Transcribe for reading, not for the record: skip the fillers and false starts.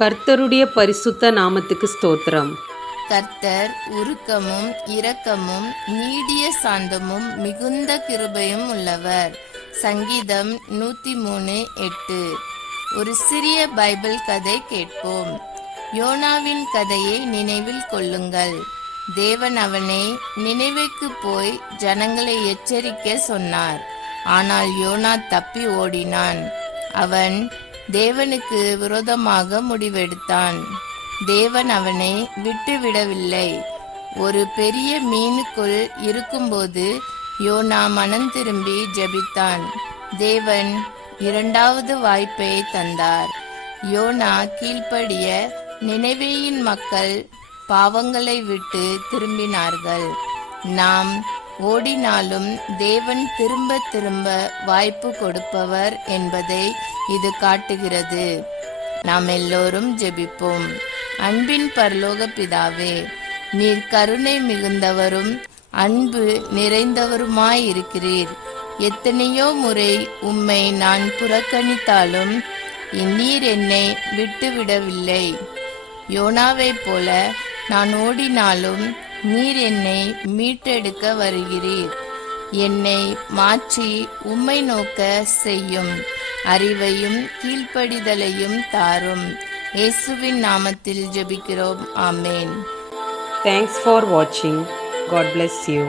கர்த்தருடைய பரிசுத்த நாமத்துக்கு ஸ்தோத்திரம். கர்த்தர் உருக்கமும் இரக்கமும் நீடிய சாந்தமும் மிகுந்த கிருபையும் உள்ளவர். சங்கீதம் 103:8. ஒரு சிறிய பைபிள் கதை கேட்போம். யோனாவின் கதையை நினைவில் கொள்ளுங்கள். தேவன் அவனை நினைவுக்கு போய் ஜனங்களை எச்சரிக்க சொன்னார். ஆனால் யோனா தப்பி ஓடினான். அவன் தேவனுக்கு விரோதமாக முடிவெடுத்தான். தேவன் அவனை விட்டுவிடவில்லை. ஒரு பெரிய மீனுக்குள் இருக்கும்போது யோனா மனம் திரும்பி ஜெபித்தான். தேவன் இரண்டாவது வாய்ப்பை தந்தார். யோனா கீழ்ப்படிய நினைவேயின் மக்கள் பாவங்களை விட்டு திரும்பினார்கள். நாம் ஓடினாலும் தேவன் திரும்ப திரும்ப வாய்ப்பு கொடுப்பவர் என்பதை இது காட்டுகிறது. நாம் எல்லோரும் ஜெபிப்போம். அன்பின் பரலோக பிதாவே, நீர் கருணை மிகுந்தவரும் அன்பு நிறைந்தவருமாயிருக்கிறீர். எத்தனையோ முறை உம்மை நான் புறக்கணித்தாலும் நீர் என்னை விட்டுவிடவில்லை. யோனாவைப் போல நான் ஓடினாலும் நீர் என்னை மீட்டெடுக்க வருகிறீர். என்னை மாற்றி உம்மை நோக்க செய்யும். அறிவையும் கீழ்ப்படிதலையும் தாரும். இயேசுவின் நாமத்தில் ஜெபிக்கிறோம். ஆமேன். Thanks for watching. God bless you.